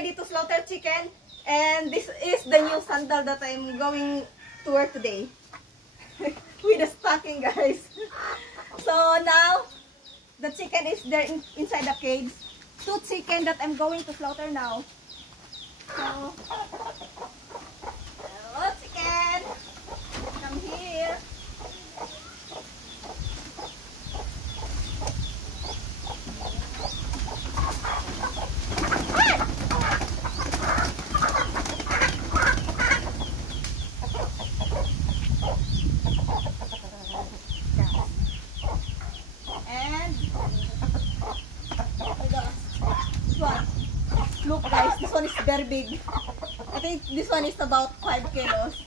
ready to slaughter chicken, and this is the new sandal that I'm going to wear today. With the stocking, guys. So now the chicken is there inside the cage. 2 chicken that I'm going to slaughter now. So, hello chicken, come here. Look guys, this one is very big. I think this one is about 5 kilos.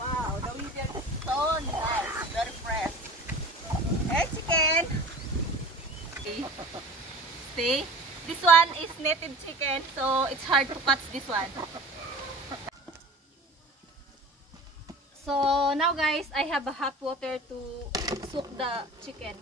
Wow, the meat is so nice, very fresh. Hey chicken! See? This one is native chicken, so it's hard to catch this one. So now guys, I have a hot water to soak the chicken.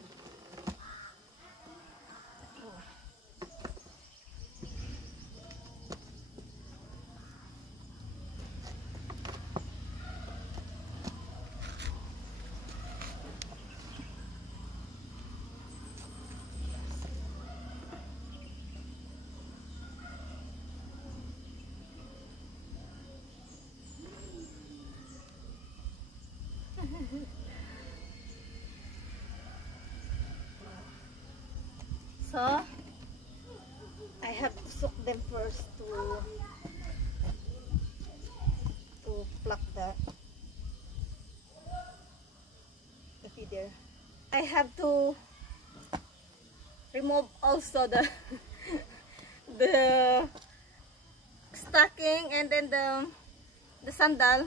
So I have to soak them first to pluck the feeder. I have to remove also the the stocking and then the sandal,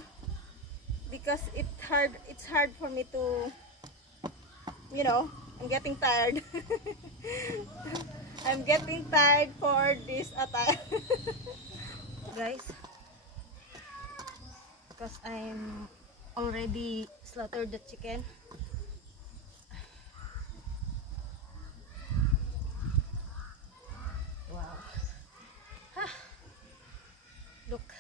because it's hard for me to, you know, I'm getting tired. I'm getting tired for this attire. Guys, because I'm already slaughtered the chicken. Wow. Look,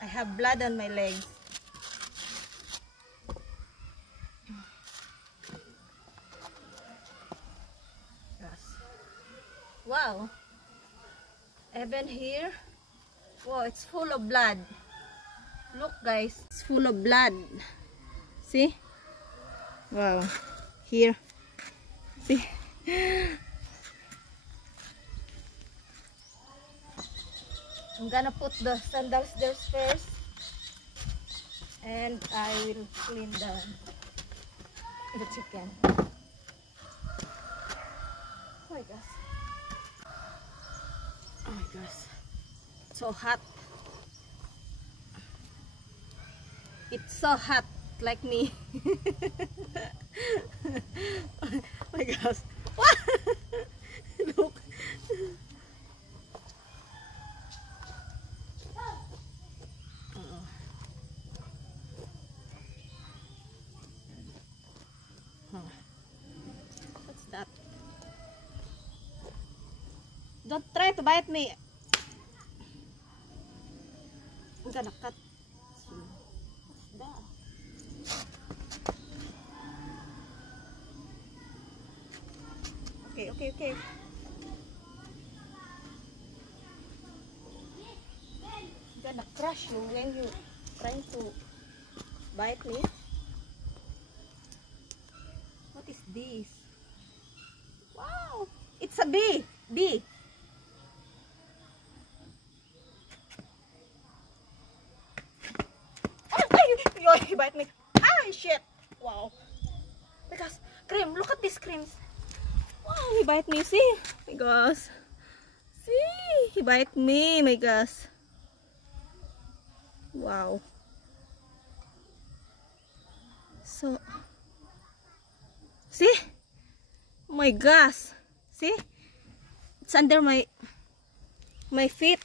I have blood on my legs. Wow, even here, wow, it's full of blood. Look guys, it's full of blood. See? Wow, here, see? I'm gonna put the sandals there first, and I will clean the chicken. Oh my gosh. Oh my gosh, so hot. It's so hot like me. Oh my gosh. Look. What's that? Don't try to bite me. I'm gonna cut you. What's that? Okay. I'm gonna crush you when you trying to bite me. What is this? Wow! It's a bee! Bee! He bite me. Ah, shit. Wow. Because cream, look at these creams. Wow, he bite me. See? My gosh. See? He bite me. My gosh. Wow. So, see? Oh my gosh. See? It's under my feet.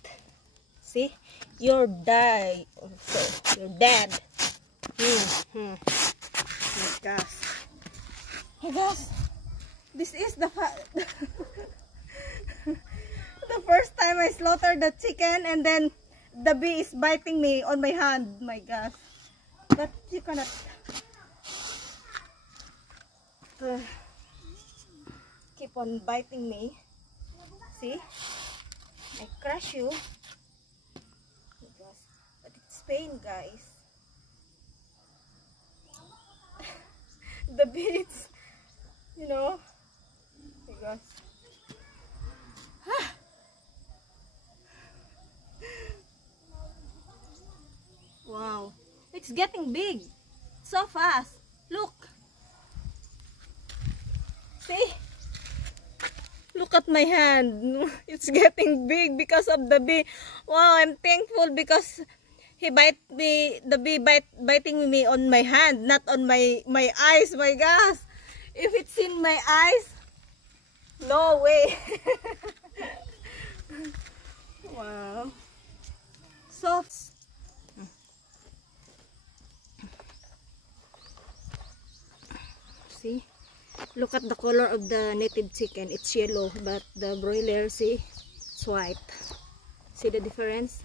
See, you're dead. So you're dead. My gosh. My gosh. This is the the first time I slaughtered the chicken, and then the bee is biting me on my hand. My gosh. But you cannot keep on biting me. See? I crush you. But it's pain, guys. The beats, you know. My gosh. Wow. It's getting big. So fast. Look. See? Look at my hand. It's getting big because of the bee. Wow, I'm thankful because he bite me. The bee biting me on my hand, not on my eyes. My gosh, if it's in my eyes, no way. Wow, soft. See. Look at the color of the native chicken. It's yellow, but the broiler, see, it's white. See the difference?